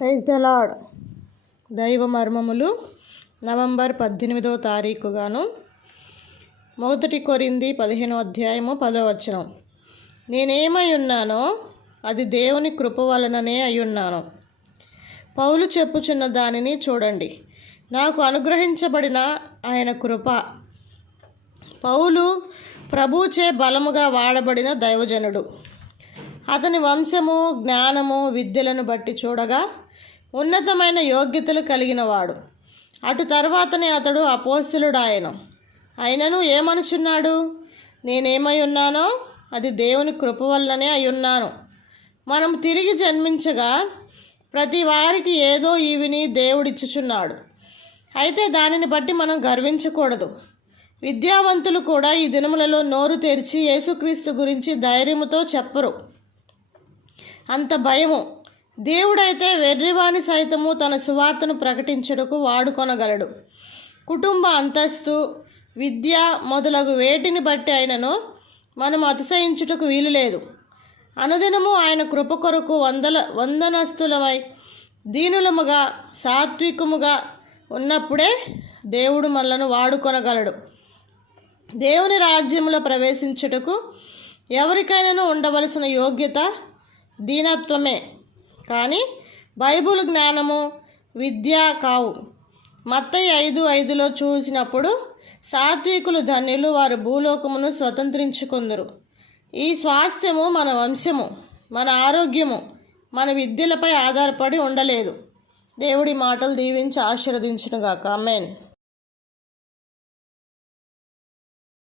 Praise the lord. దైవ మర్మములు November 18వ తారీఖుగాను 1 కొరింథీ 15వ అధ్యాయము 10వ వచనం. నేనేమై ఉన్నానో అది దేవుని కృప వలననే అయ్యున్నాను. పౌలు చెప్పుచున్న దానిని చూడండి. నాకు అనుగ్రహించబడిన ఆయన కృప. పౌలు ప్రభుచే బలముగా వాడబడిన దైవజనుడు. అతని వంశము, జ్ఞానము, విద్యలను బట్టి చూడగా ఉన్నతమైన యోగ్యతలు కలిగిన వాడు. అటు తర్వాతనే అతడు అపోస్తలుడాయెను. అయినను ఏమనుచున్నాడు? నేనేమై ఉన్నానో అది దేవుని కృప వల్లనే అయ్యున్నాను. మనం తిరిగి జన్మించగా ప్రతి వారికి ఏదో ఈవిని దేవుడిచ్చుచున్నాడు. అయితే దానిని బట్టి మనం గర్వించకూడదు. విద్యావంతులు కూడా ఈ దినములలో నోరు తెరిచి యేసుక్రీస్తు గురించి ధైర్యముతో చెప్పరు. అంత భయము. దేవుడైతే వెర్రివాని సైతము తన సువార్తను ప్రకటించుటకు వాడుకొనగలడు. కుటుంబ అంతస్తు, విద్య మొదలగు వేటిని బట్టి అయినను మనం అతిశయించుటకు వీలు లేదు. అనుదినము ఆయన కృప కొరకు వందనస్తులమై దీనులముగా సాత్వికముగా ఉన్నప్పుడే దేవుడు మనలను వాడుకొనగలడు. దేవుని రాజ్యములో ప్రవేశించుటకు ఎవరికైనాను ఉండవలసిన యోగ్యత దీనత్వమే, కానీ బైబిల్ జ్ఞానము, విద్య కావు. మత్తయి 5:5 చూసినప్పుడు సాత్వికులు ధన్యులు, వారు భూలోకమును స్వతంత్రించుకొందురు. ఈ స్వాస్థ్యము మన వంశము, మన ఆరోగ్యము, మన విద్యలపై ఆధారపడి ఉండలేదు. దేవుడి మాటలు దీవించి ఆశీర్వదించునుగాక. ఆమేన్.